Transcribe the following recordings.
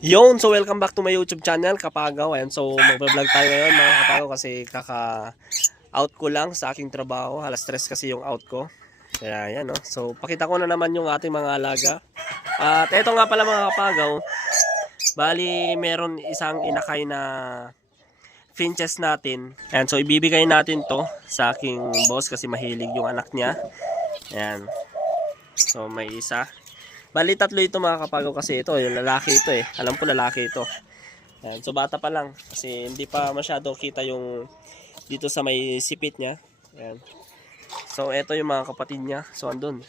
Yon, so welcome back to my YouTube channel, Kapagaw. Ayan, so magbablog tayo ngayon mga Kapagaw kasi kaka-out ko lang sa aking trabaho. Alas 3 kasi yung out ko. Kaya ayan, no? So pakita ko na naman yung ating mga alaga. At eto nga pala mga Kapagaw, bali meron isang inakay na finches natin. Ayan, so ibibigay natin to sa aking boss kasi mahilig yung anak niya. Ayan, so may isa. Bali tatlo ito mga Kapagaw kasi ito, yung lalaki ito eh. Alam ko lalaki ito. Ayan, so bata pa lang kasi hindi pa masyado kita yung dito sa may sipit niya. Ayan. So ito yung mga kapatid niya. So andun.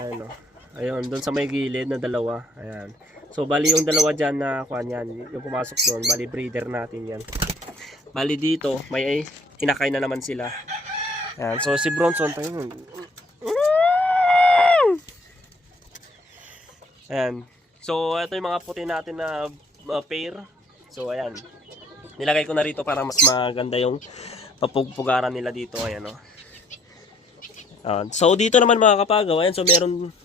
Ayan o. Ayun, doon sa may gilid na dalawa. Ayan. So bali yung dalawa dyan na kuhan yan, yung pumasok doon, bali breeder natin yan. Bali dito, may inakay na naman sila. Ayan. So si Bronson tayo yun. Ayan. So, ito yung mga puti natin na pair. So, ayan. Nilagay ko na rito para mas maganda yung papugpugaran nila dito. Ayan, o. So, dito naman mga Kapagaw. Ayan, so meron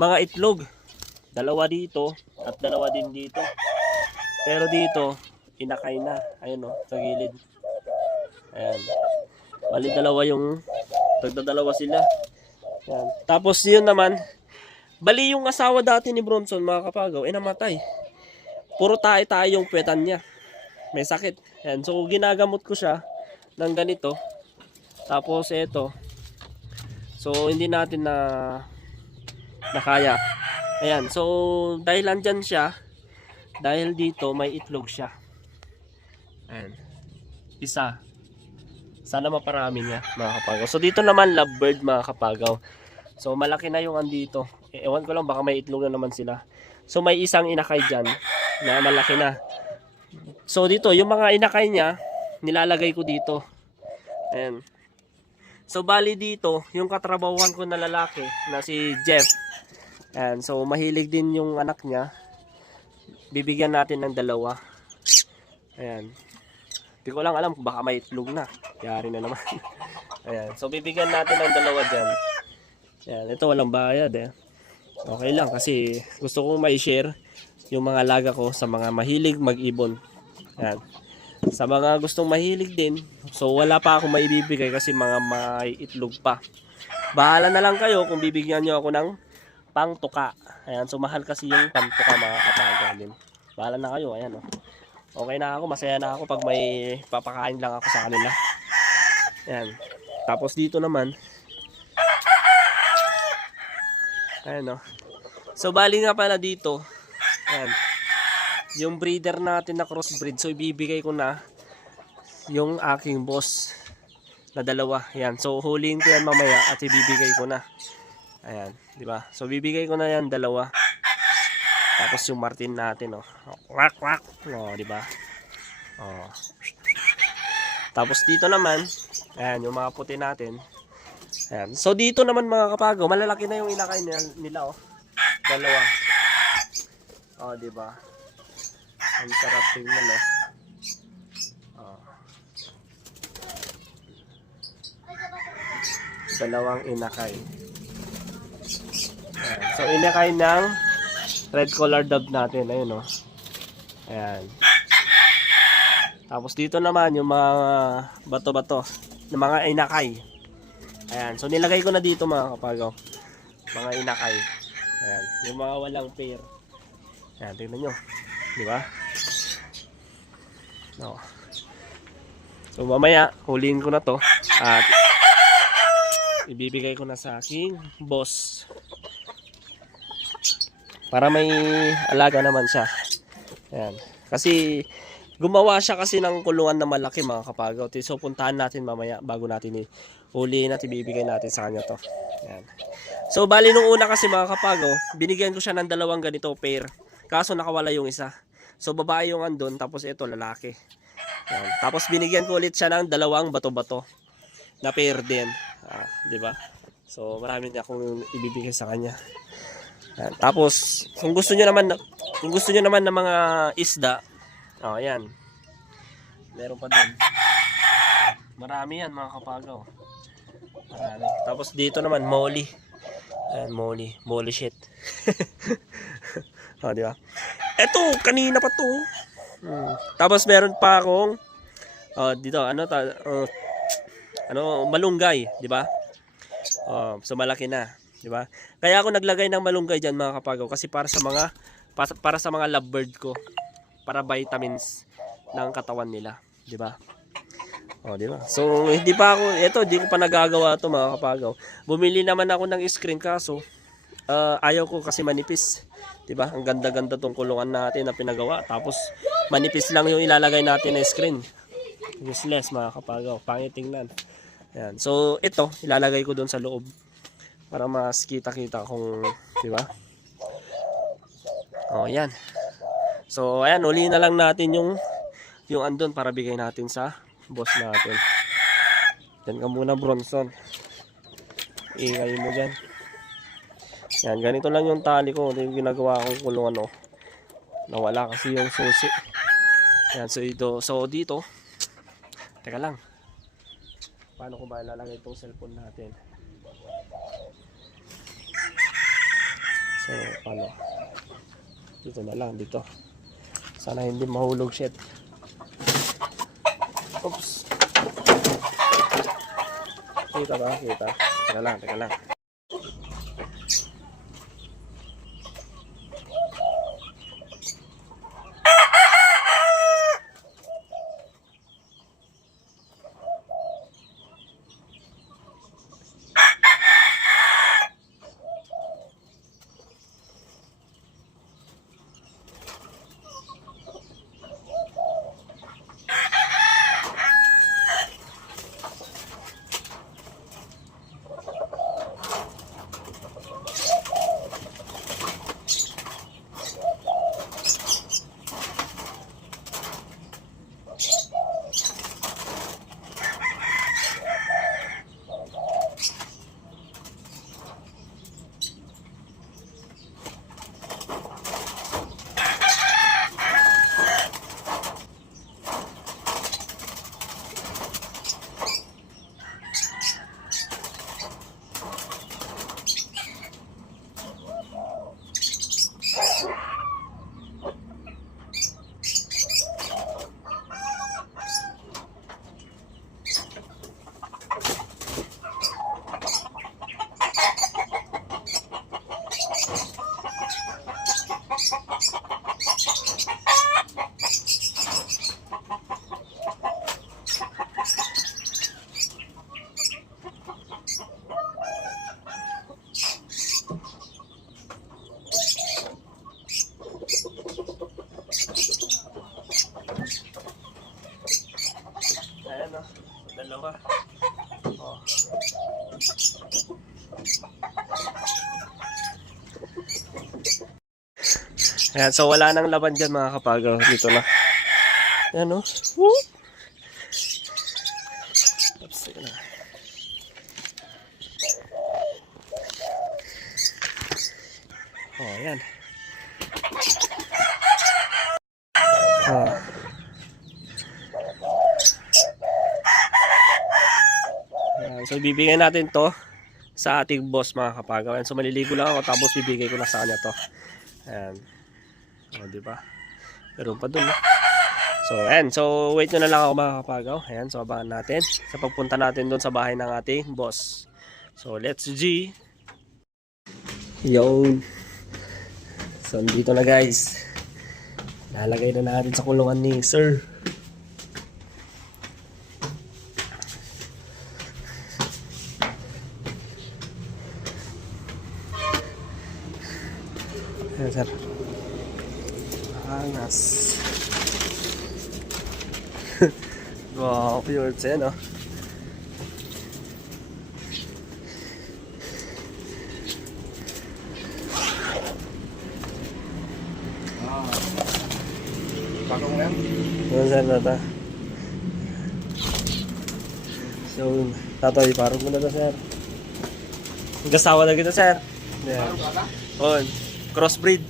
mga itlog. Dalawa dito at dalawa din dito. Pero dito, inakay na. Ayan, o. Sa gilid. Ayan. Bali, dalawa yung tagdadalawa sila. Ayan. Tapos, yun naman, bali yung asawa dati ni Bronson mga Kapagaw, namatay. Puro tae-tae yung puwetan niya. May sakit. Ayan, so ginagamot ko siya ng ganito. Tapos ito. So hindi natin na nakaya. Ayan, so dahil andyan siya, dahil dito may itlog siya. Ayan. Isa. Sana maparami niya mga Kapagaw. So dito naman lovebird mga Kapagaw. So malaki na yung andito. Ewan ko lang baka may itlog na naman sila. So may isang inakay dyan na malaki na. So dito yung mga inakay niya nilalagay ko dito. Ayan. So bali dito yung katrabahuan ko na lalaki na si Jeff. Ayan. So mahilig din yung anak niya. Bibigyan natin ng dalawa. Ayan. Hindi ko lang alam kung baka may itlog na. Yari na naman. Ayan. So bibigyan natin ng dalawa dyan. Ayan. Ito walang bayad eh. Okay lang kasi gusto kong mai-share yung mga alaga ko sa mga mahilig mag-ibon. Ayan. Sa mga gustong mahilig din, so wala pa akong maibibigay kasi mga may itlog pa. Bahala na lang kayo kung bibigyan nyo ako ng pangtuka. Ayan, so mahal kasi yung pangtuka mga Kapagaw din. Bahala na kayo, ayan oh. Okay na ako, masaya na ako pag may papakain lang ako sa kanila. Ayan. Tapos dito naman, ayan o. So bali nga pala dito, ayan, yung breeder natin na crossbreed. So ibibigay ko na yung aking boss na dalawa. Ayan, so huliin ko yan mamaya at ibibigay ko na. Ayan, di ba? So bibigay ko na yan dalawa. Tapos yung Martin natin, oh. Quack quack. Oh, di ba? Oh. Tapos dito naman, ayan, yung mga puti natin. Ayan. So dito naman mga Kapagaw, malalaki na yung inakay nila oh. Dalawa. Oh, di ba? Ang sarap tingnan oh. Oh. Dalawang inakay. Ayan. So inakay ng red collar dove natin, ayun oh. Ayan. Tapos dito naman yung mga bato-bato, ng mga inakay. Ayan, so nilagay ko na dito mga Kapagaw. Mga inakay. Ayan, yung mga walang pair. Ayan, tingnan nyo. Di ba? No. So mamaya, huliin ko na to. At ibibigay ko na sa aking boss. Para may alaga naman siya. Ayan. Kasi gumawa siya kasi ng kulungan na malaki mga Kapagaw. So puntahan natin mamaya bago natin huliin at ibibigay natin sa kanya to. Ayan. So bali nung una kasi mga Kapagaw, binigyan ko siya ng dalawang ganito pair. Kaso nakawala yung isa. So babae yung andun, tapos ito lalaki. Ayan. Tapos binigyan ko ulit siya ng dalawang bato-bato na pair din. Di ba? So marami na akong ibibigay sa kanya. Ayan. Tapos kung gusto niyo naman ng mga isda, oh, ayan. Meron pa din. Marami yan mga Kapagaw. Marami. Tapos dito naman molly. Ayan, molly shit. Di ba? Eto, kanina pa to. Tapos meron pa akong dito malunggay, di ba? So malaki na, di ba? Kaya ako naglagay ng malunggay diyan mga kapagaw kasi para sa mga lovebird ko, para vitamins ng katawan nila, di ba? Di ba? So hindi ko pa nagagawa to mga kapagaw. Bumili naman ako ng screen kaso ayaw ko kasi manipis. 'Di ba? Ang ganda-ganda tong kulungan natin na pinagawa. Tapos manipis lang yung ilalagay natin na screen. Useless mga kapagaw. Pangit tingnan. Ayan. So ito, ilalagay ko doon sa loob para mas kita-kita kung, 'di ba? Ayan. So ayan, uli na lang natin yung andon para bigay natin sa boss natin. Diyan ka muna, Bronson. Ingay mo dyan. Yan, ganito lang yung tali ko. Ito yung ginagawa kong kulungan, nawala kasi yung susi. Yan, so dito, teka lang. Paano ko ba ilalagay itong cellphone natin? So, paano? Dito na lang, dito. Sana hindi mahulog, shit. Oops. Kita ba? Kita. Teka lang, teka lang. Dalawa. Ayan, so wala nang laban dyan mga kapagaw. Dito na. Ayan, Woo! Oops, na. Ayan. So bibigyan natin to sa ating boss mga kapagaw. So maliligo lang ako tapos bibigay ko na sa kanya to. Ayan. Diba? Pero pa dun. So ayan. So wait nyo na lang ako mga kapagaw. Ayan. So abangan natin sa pagpunta natin dun sa bahay ng ating boss. So let's G. Yo. So dito na guys. Lalagay na natin sa kulungan ni Sir. Ayan, sir. Angas. Wow, pure siya, no? Bago mo yan? Ayan, sir, tata. So, tatoy, parang mo na to, sir. Gasawa na kita, sir. Ayan. On. Crossbreed.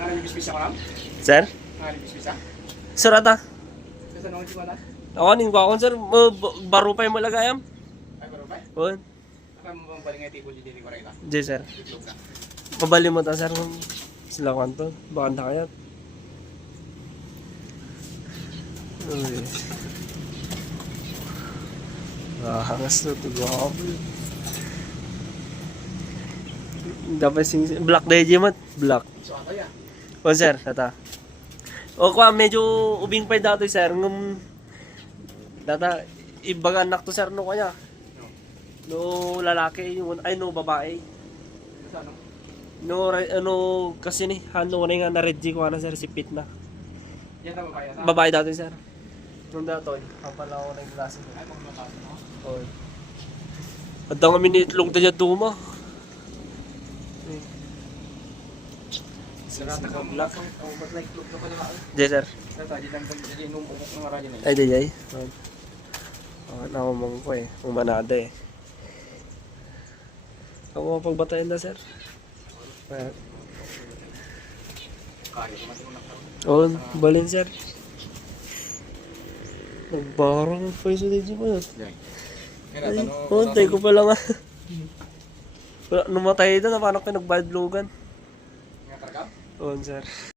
Nakalibispisa ko lang? Sir? Nakalibispisa? Sir, ata. Kasi nung hindi ko na? Ako, ning ko sir. Baro pa yung malagayam. Ay, baro ba? On. Kaya mo bang balingay tipo di dili ko rin ka? Di sir. Itlog ka. Pabali mo ta sir kung sila kwanto. Baka na kaya. Uy. Hangas na ito. Dapat sing black DJ mat. Black. So ako ya. O sir, tata. O kwa medyo ubing pa dato sir ngum data ibaga anak to sir no kanya. No lalaki yun ay no babae. Sa ano? No ano kasi ni ano na nga na Reggie ko na sir si Pit na. Yan na babae sa. Babae dato sir. Nung dato kapala ko na yung klase ko. Ay mo mata no. Oy. At ang kami ni itlog tayo tuma. Sarata ka mo. Ako ba like itlog ko na. Yes sir. Sa tadi lang dili nung ubok ng radyo na. Ay di ay. Ako mong ko eh. Umanada eh. Ako mapagbatayan na sir. Kaya matunak ka. Oo, balin sir. Nagbarang pa yung sudid mo yun. Ay, huntay ko pa lang ah. Numatay doon, paano kayo nagbayad lugan? Nga karga? Oo sir.